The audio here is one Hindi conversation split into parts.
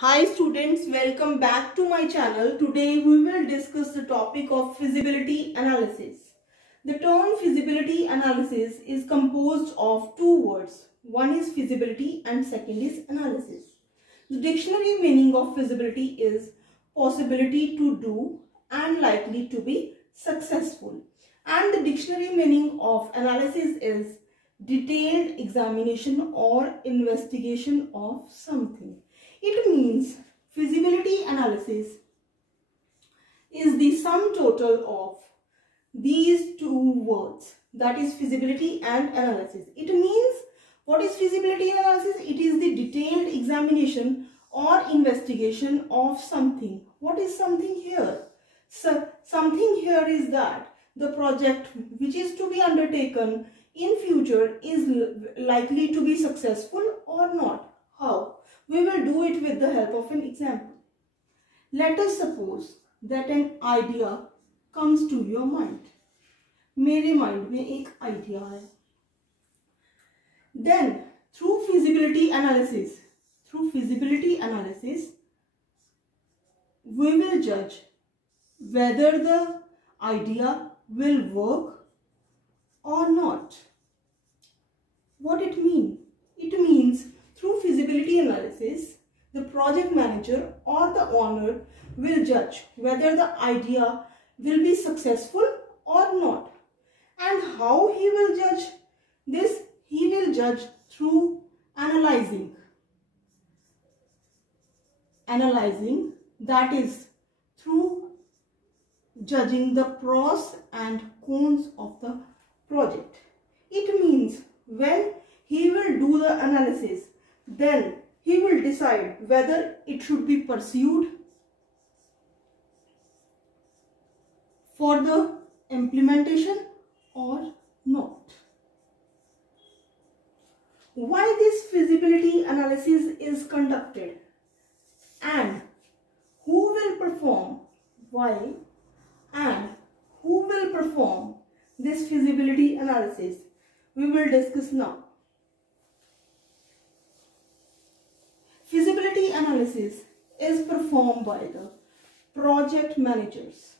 Hi students, welcome back to my channel. Today we will discuss the topic of feasibility analysis. The term feasibility analysis is composed of two words. One is feasibility and second is analysis. The dictionary meaning of feasibility is possibility to do and likely to be successful. And the dictionary meaning of analysis is detailed examination or investigation of something. It means feasibility analysis is the sum total of these two words, that is feasibility and analysis. It means, what is feasibility analysis? It is the detailed examination or investigation of something. What is something here? So, something here is that the project which is to be undertaken in future is likely to be successful or not. How? We will do it with the help of an example. Let us suppose that an idea comes to your mind. मेरे mind में एक idea है. Then through feasibility analysis, we will judge whether the idea will work or not. What it means? It means through feasibility analysis, the project manager or the owner will judge whether the idea will be successful or not. And how he will judge this? He will judge through analyzing, that is through judging the pros and cons of the project. It means when he will do the analysis, then he will decide whether it should be pursued for the implementation or not. Why this feasibility analysis is conducted and who will perform, why and who will perform this feasibility analysis, we will discuss now. Feasibility analysis is performed by the project managers.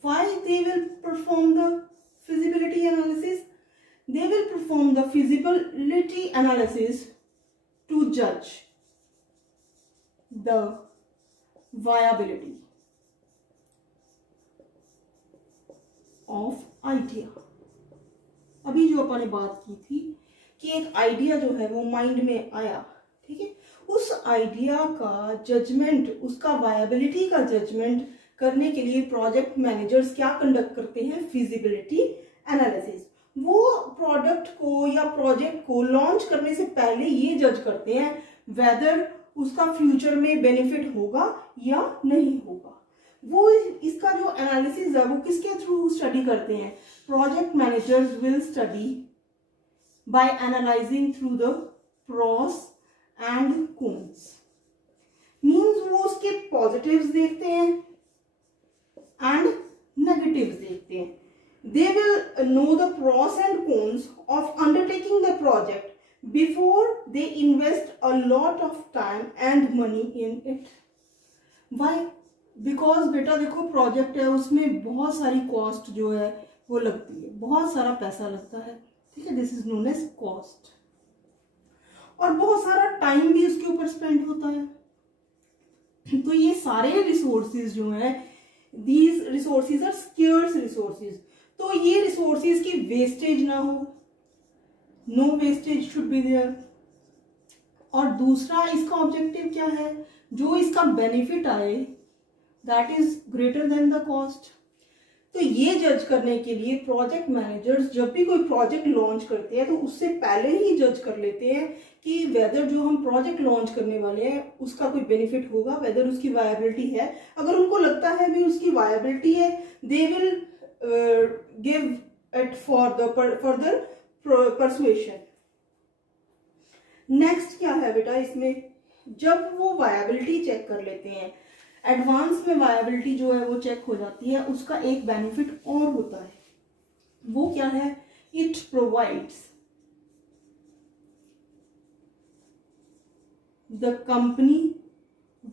Why they will perform the feasibility analysis? They will perform the feasibility analysis to judge the viability of idea. अभी जो अपन ने बात की थी कि एक आइडिया जो है वो माइंड में आया, ठीक है, उस आइडिया का जजमेंट, उसका वायबिलिटी का जजमेंट करने के लिए प्रोजेक्ट मैनेजर्स क्या कंडक्ट करते हैं? Feasibility analysis. वो प्रोडक्ट को या प्रोजेक्ट को लॉन्च करने से पहले ये जज करते हैं वेदर उसका फ्यूचर में बेनिफिट होगा या नहीं होगा. वो इसका जो एनालिसिस है वो किसके थ्रू स्टडी करते हैं? Project managers will study by analyzing through the pros and cons. Means वो उसके positives देखते हैं and negatives देखते हैं. They will know the pros and cons of undertaking the project before they invest a lot of time and money in it. Why? Because बेटा देखो प्रोजेक्ट है, उसमें बहुत सारी कॉस्ट जो है वो लगती है, बहुत सारा पैसा लगता है, ठीक है, this is known as cost. और बहुत सारा टाइम भी उसके ऊपर स्पेंड होता है. तो ये सारे रिसोर्सेज जो है, these resources are scarce resources. तो ये रिसोर्सेज की वेस्टेज ना हो, no wastage should be there. और दूसरा इसका ऑब्जेक्टिव क्या है? जो इसका बेनिफिट आए that is greater than the cost. तो ये जज करने के लिए प्रोजेक्ट मैनेजर्स जब भी कोई प्रोजेक्ट लॉन्च करते हैं तो उससे पहले ही जज कर लेते हैं कि वेदर जो हम प्रोजेक्ट लॉन्च करने वाले हैं उसका कोई बेनिफिट होगा, वेदर उसकी वायबिलिटी है. अगर उनको लगता है भी उसकी वायबिलिटी है, they will give it for the further persuasion. Next क्या है बेटा इसमें? जब वो वायबिलिटी चेक कर लेते हैं, एडवांस में वायबिलिटी जो है वो चेक हो जाती है, उसका एक बेनिफिट और होता है. वो क्या है? It provides the company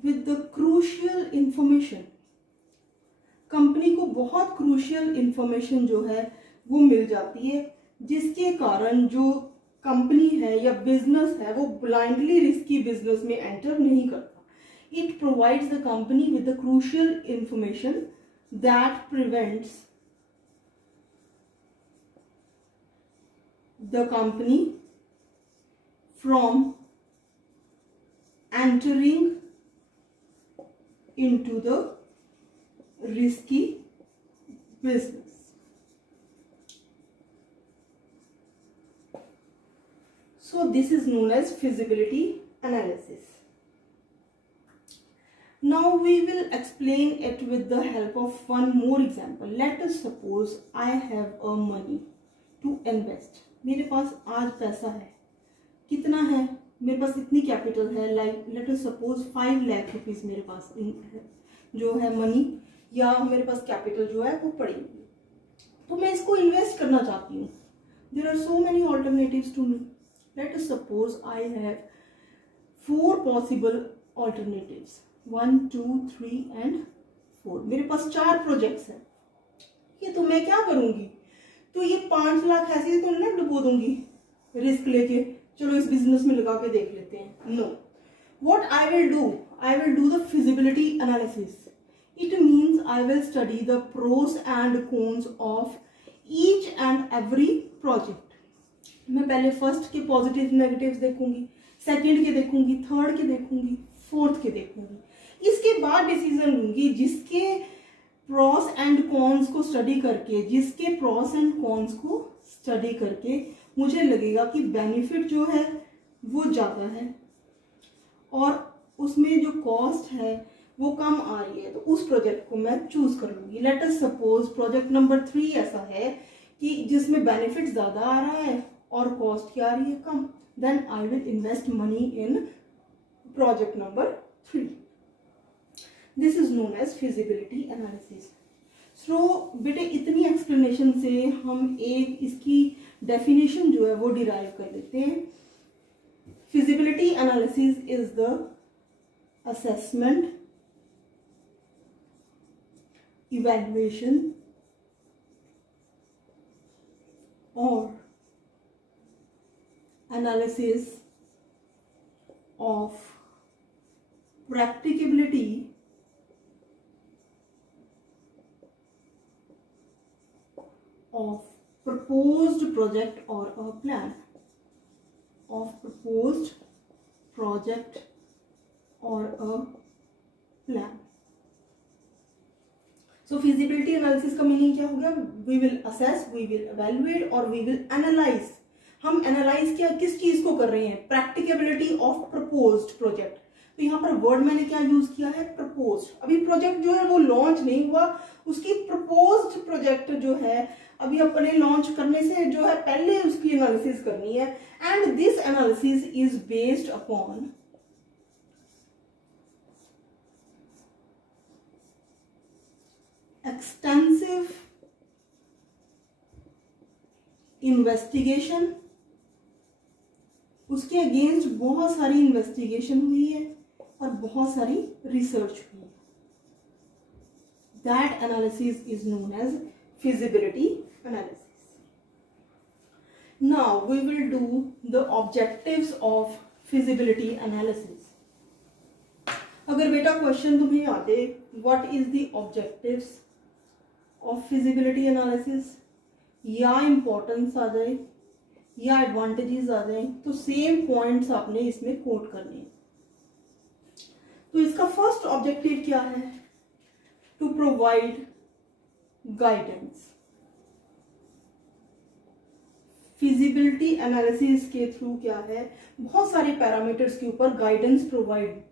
with the crucial information, company को बहुत क्रूशियल इंफॉर्मेशन जो है वो मिल जाती है, जिसके कारण जो कंपनी है या बिजनेस है वो ब्लाइंडली रिस्की बिजनेस में एंटर नहीं करता। It provides the company with the crucial information that prevents the company from entering into the risky business. So this is known as feasibility analysis. Now we will explain it with the help of one more example. Let us suppose I have a money to invest. मेरे पास आज पैसा है, कितना है, मेरे पास इतनी कैपिटल है, like late us suppose 5 lakh rupees मेरे पास जो है मनी, या मेरे पास कैपिटल जो है वो पड़ी हुई, तो मैं इसको इन्वेस्ट करना चाहती हूँ। There are so many alternatives to me. Let us suppose I have 4 possible alternatives, 1 2 3 and 4। मेरे पास 4 प्रोजेक्ट्स हैं। ये तो मैं क्या करूंगी, तो ये 5 लाख ऐसे ही तो नहीं डुबो दूंगी रिस्क लेके, चलो इस बिजनेस में लगा के देख लेते हैं। No, what I will do the feasibility analysis. It means I will study the pros and cons of each and every project. मैं पहले फर्स्ट के पॉजिटिव नेगेटिव्स देखूंगी, सेकंड के देखूंगी, थर्ड के देखूंगी, फोर्थ के देखूंगी। इसके बाद डिसीजन लूंगी, जिसके प्रोस एंड कॉन्स को स्टडी करके, मुझे लगेगा कि बेनिफिट जो है वो ज़्यादा है और उसमें जो कॉस्ट है वो कम आ रही है, तो उस प्रोजेक्ट को मैं चूज कर लूंगी। Late us suppose project number 3 ऐसा है कि जिसमें बेनिफिट ज़्यादा आ रहा है और कॉस्ट क्या आ रही है, कम। Then I will invest money in project number 3। This is known as feasibility analysis. So बेटे इतनी एक्सप्लेनेशन से हम एक इसकी डेफिनेशन जो है वो डिराइव कर लेते हैं। Feasibility analysis is the assessment, evaluation और analysis of practicability of proposed project or a plan, So feasibility analysis का मीनिंग क्या हो गया? We will assess, we will evaluate और we will analyze. हम एनालाइज क्या किस चीज को कर रहे हैं? प्रैक्टिकेबिलिटी ऑफ प्रपोज्ड प्रोजेक्ट। तो यहाँ पर वर्ड मैंने क्या यूज किया है? प्रपोज्ड। अभी प्रोजेक्ट जो है वो लॉन्च नहीं हुआ, उसकी प्रपोज्ड प्रोजेक्ट जो है अभी अपने लॉन्च करने से जो है पहले उसकी एनालिसिस करनी है। And this analysis is based upon extensive investigation. उसके अगेंस्ट बहुत सारी इन्वेस्टिगेशन हुई है और बहुत सारी रिसर्च हुई है। That analysis is known as feasibility analysis. Now we will do the objectives of feasibility analysis. अगर बेटा क्वेश्चन तुम्हें आते what is the objectives of feasibility analysis या इम्पोर्टेंस आ जाए या एडवांटेजेस आ जाए, तो सेम पॉइंट्स आपने इसमें कोट करने हैं। तो इसका फर्स्ट ऑब्जेक्टिव क्या है? To provide guidance. Feasibility analysis के थ्रू क्या है, बहुत सारे पैरामीटर्स के ऊपर गाइडेंस प्रोवाइड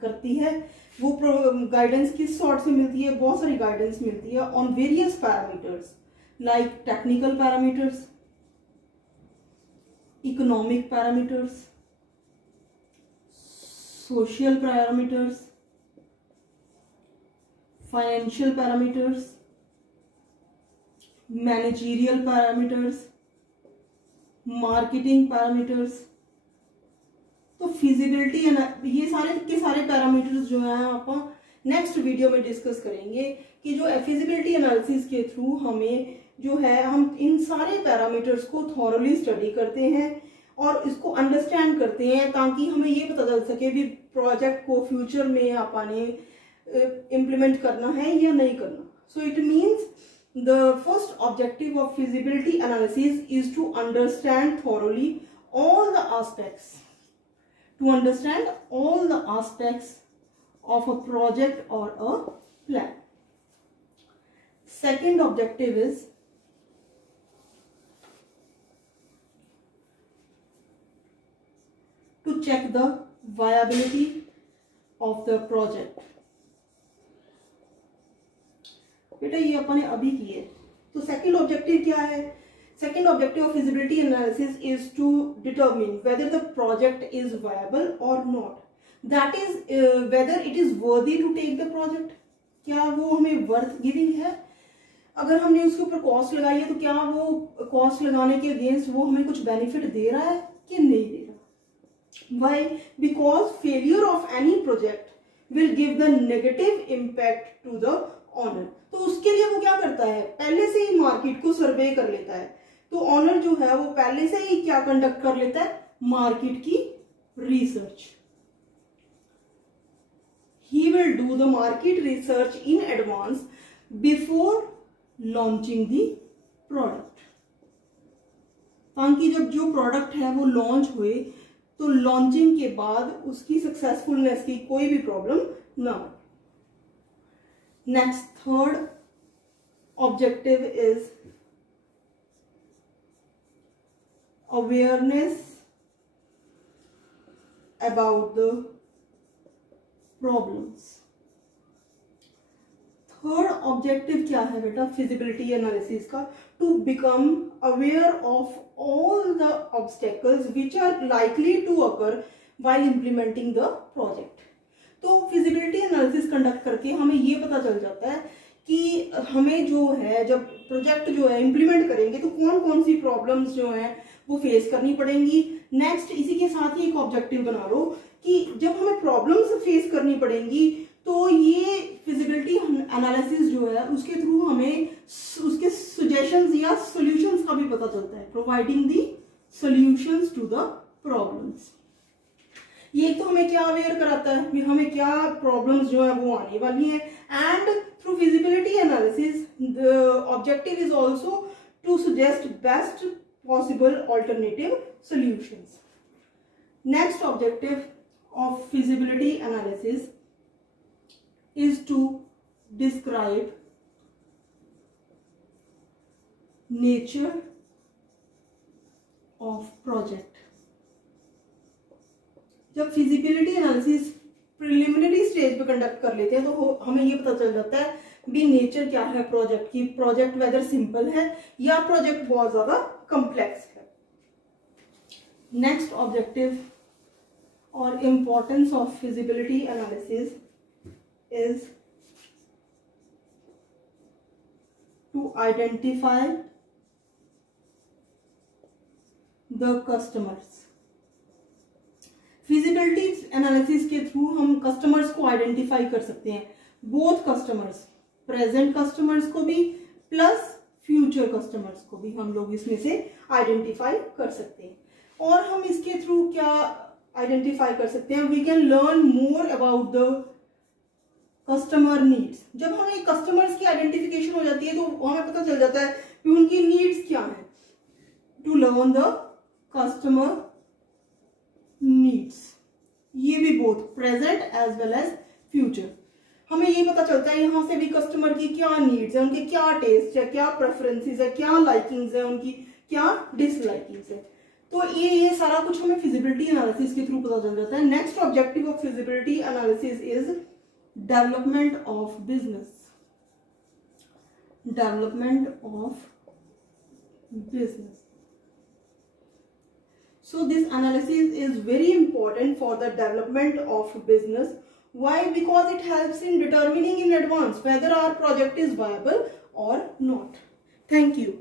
करती है। वो गाइडेंस किस सॉर्ट से मिलती है? बहुत सारी गाइडेंस मिलती है on various parameters like technical parameters, economic parameters, social parameters, financial parameters, managerial parameters, marketing parameters, तो फिजिबिलिटी ये सारे के सारे पैरामीटर्स जो हैं आप नेक्स्ट वीडियो में डिस्कस करेंगे कि जो फिजिबिलिटी एनालिसिस के थ्रू हमें जो है हम इन सारे पैरामीटर्स को थॉरली स्टडी करते हैं और इसको अंडरस्टैंड करते हैं ताकि हमें ये पता चल सके भी प्रोजेक्ट को फ्यूचर में आपने इम्प्लीमेंट करना है या नहीं करना. So it means the first objective of feasibility analysis is to understand thoroughly all the aspects of a project or a plan. Second objective is to check the viability of the project. बेटा ये अपन ने अभी किए. तो सेकंड ऑब्जेक्टिव क्या है? Second objective of feasibility analysis is to determine whether the project is viable और not. That is whether it is worthy to take the project. क्या वो हमें वर्थ गिविंग है? अगर हमने उसके ऊपर कॉस्ट लगाई है तो क्या वो कॉस्ट लगाने के अगेंस्ट वो हमें कुछ बेनिफिट दे रहा है कि नहीं दे रहा. Why? Because failure of any project will give the negative impact to the owner. तो उसके लिए वो क्या करता है? पहले से ही मार्केट को सर्वे कर लेता है. तो ऑनर जो है वो पहले से ही क्या कंडक्ट कर लेता है? मार्केट की research. He will do the market research in advance before launching the product, ताकि जब जो प्रोडक्ट है वो लॉन्च हुए तो लॉन्चिंग के बाद उसकी सक्सेसफुलनेस की कोई भी प्रॉब्लम ना हो. Next, third objective is awareness about the problems. Third objective क्या है बेटा फिजिबिलिटी एनालिसिस का? To become aware of all the obstacles which are likely to occur while implementing the project. तो फिजिबिलिटी एनालिसिस कंडक्ट करके हमें ये पता चल जाता है कि हमें जो है जब प्रोजेक्ट जो है इम्प्लीमेंट करेंगे तो कौन कौन सी प्रॉब्लम्स जो हैं वो फेस करनी पड़ेंगी. नेक्स्ट, इसी के साथ ही एक ऑब्जेक्टिव बना लो कि जब हमें प्रॉब्लम्स फेस करनी पड़ेंगी तो ये फिजिबिलिटी एनालिसिस जो है उसके थ्रू हमें उसके सजेशंस या सॉल्यूशंस का भी पता चलता है. Providing the solutions to the problems. ये तो हमें क्या अवेयर कराता है कि हमें क्या प्रॉब्लम्स जो है वो आने वाली हैं. And through feasibility analysis the objective is also to suggest best possible alternative solutions. Next objective of feasibility analysis is to describe nature of project. जब फिजिबिलिटी एनालिसिस प्रिलिमिनरी स्टेज पे कंडक्ट कर लेते हैं तो हमें ये पता चल जाता है भी नेचर क्या है प्रोजेक्ट की. प्रोजेक्ट वेदर सिंपल है या प्रोजेक्ट बहुत ज्यादा कॉम्प्लेक्स है. नेक्स्ट ऑब्जेक्टिव और importance of feasibility analysis is to identify the customers. Feasibility analysis के थ्रू हम कस्टमर्स को आइडेंटिफाई कर सकते हैं. बोथ कस्टमर्स, प्रेजेंट कस्टमर्स को भी प्लस फ्यूचर कस्टमर्स को भी हम लोग इसमें से आइडेंटिफाई कर सकते हैं. और हम इसके थ्रू क्या आइडेंटिफाई कर सकते हैं? We can learn more about the customer needs. जब हमें कस्टमर्स की आइडेंटिफिकेशन हो जाती है तो हमें पता चल जाता है कि उनकी नीड्स क्या है. To learn the customer needs, ये भी both present as well as future. हमें ये पता चलता है यहाँ से भी कस्टमर की क्या नीड्स है, उनके क्या टेस्ट है, क्या प्रेफरेंसेस है, क्या लाइकिंग्स है, उनकी क्या डिसलाइकिंग्स है. तो ये सारा कुछ हमें फिजिबिलिटी एनालिसिस के थ्रू पता चल जाता है. Next objective of feasibility analysis is development of business. Development of business. So this analysis is very important for the development of business. Why? Because it helps in determining in advance whether our project is viable or not. Thank you.